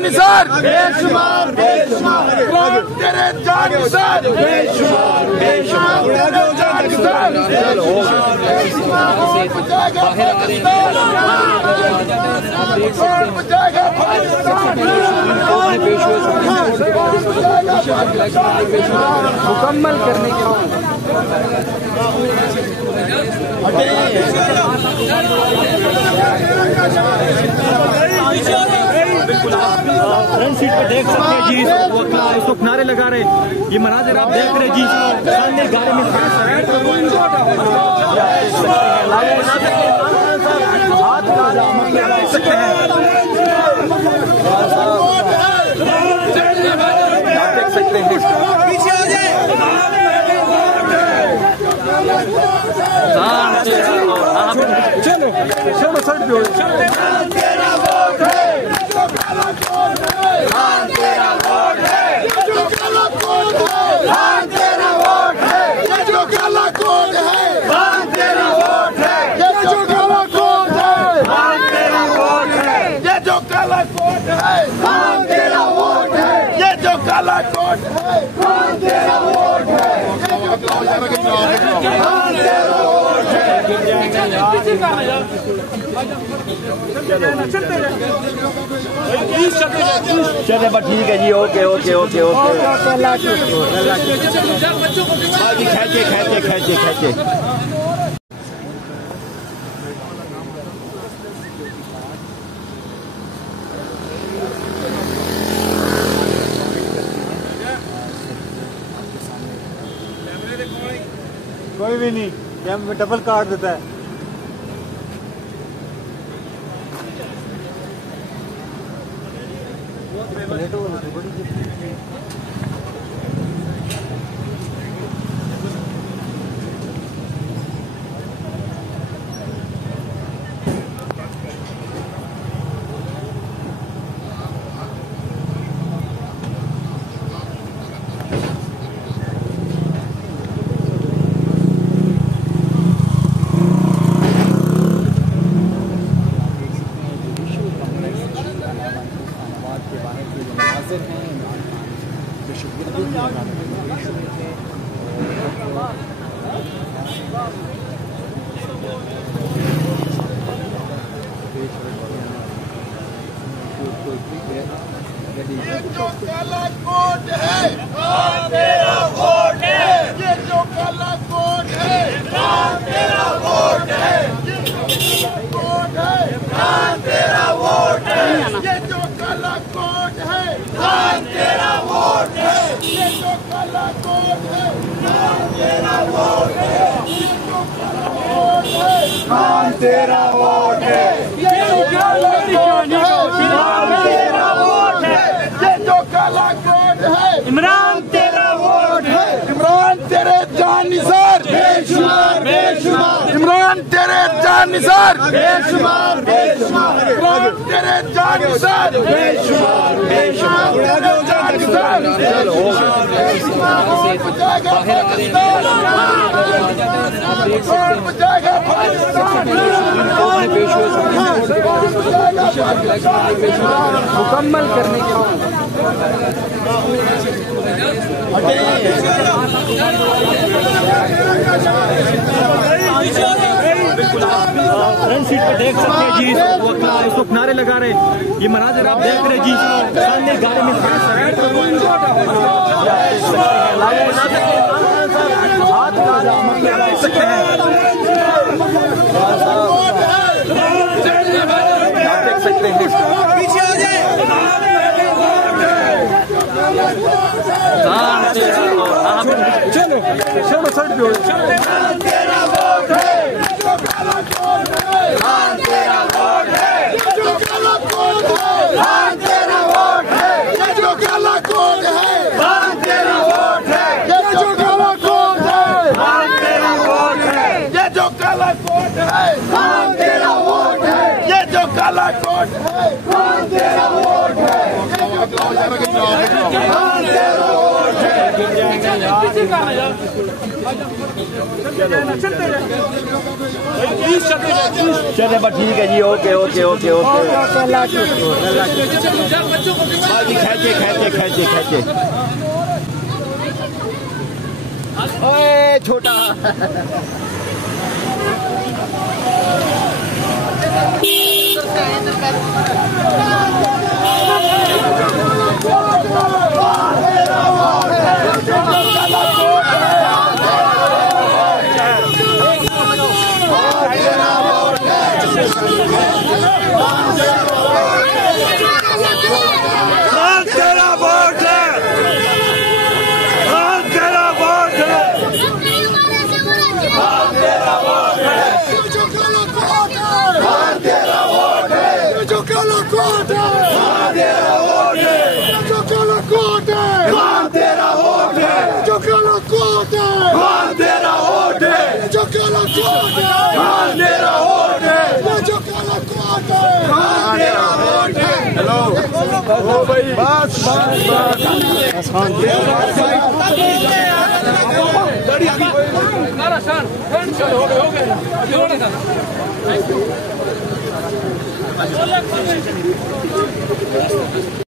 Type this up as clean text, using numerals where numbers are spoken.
निसार बेशुमार बेशुमार तेरे जान निसार बेशुमार बेशुमार जान निसार मुकम्मल करने के फ्रंट सीट पे देख सकते हैं जी, इसको किनारे लगा रहे, ये मनाजिर आप देख रहे जी, सामने गाड़ी में देख सकते हैं। पीछे आ जाए, चलो चलो साइड पे हो। तेरा वोट है, हाँ तेरा वोट है, जो काला कोड है, हाँ तेरा वोट है, जो काला कोड है, हाँ तेरा वोट है, जो काला कोड है, हाँ तेरा वोट है, ये जो काला कोड है, हाँ तेरा वोट है, ये जो काला कोड है, हाँ तेरा वोट है, हाँ तेरा वोट है। चले बस ठीक है जी, ओके ओके ओके ओके। खेचे खेचे खेचे खेचे कोई भी नहीं, डबल काट देता है। ये जो काला कोड है, हाँ तेरा वोट है, ये जो काला कोड है, हाँ तेरा वोट है, ये जो काला कोड है, हाँ तेरा वोट है, ये जो काला कोड है, हाँ तेरा वोट है, ये जो काला कोड है, हाँ तेरा वोट है, ये जो काला कोड है, हाँ तेरा वोट है, ये जो काला कोड है, हाँ तेरा वोट है, ये जो काला कोड है, इमरान तेरा वोट है, इमरान तेरे जान निसार बेशुमार बेशुमार, इमरान तेरे जान निसार बेशुमार बेशुमार, इमरान तेरे जान निसार बेशुमार बेशुमार, तेरे जान निसार मुकम्मल करने के फ्रंट सीट पे देख सकते हैं जी, इसको किनारे लगा रहे, ये मनाजिर आप देख रहे जी, सामने गाड़ी में देख सकते हैं। पीछे आ जाए, चलो चलो साइड पे हो। तेरा वोट है, जो काला कोड है, हाँ तेरा वोट है, जो काला कोड है, हाँ तेरा वोट है, जो काला कोड है, हाँ तेरा वोट है, जो काला कोड है, हाँ तेरा वोट है, ये जो काला कोड है, हाँ तेरा वोट है, ये जो काला कोड है, हाँ तेरा वोट है, हाँ तेरा वोट है। चले बस ठीक है जी। ओके ओके ओके ओके खींचे खींचे खींचे खींचे। ओए छोटा बस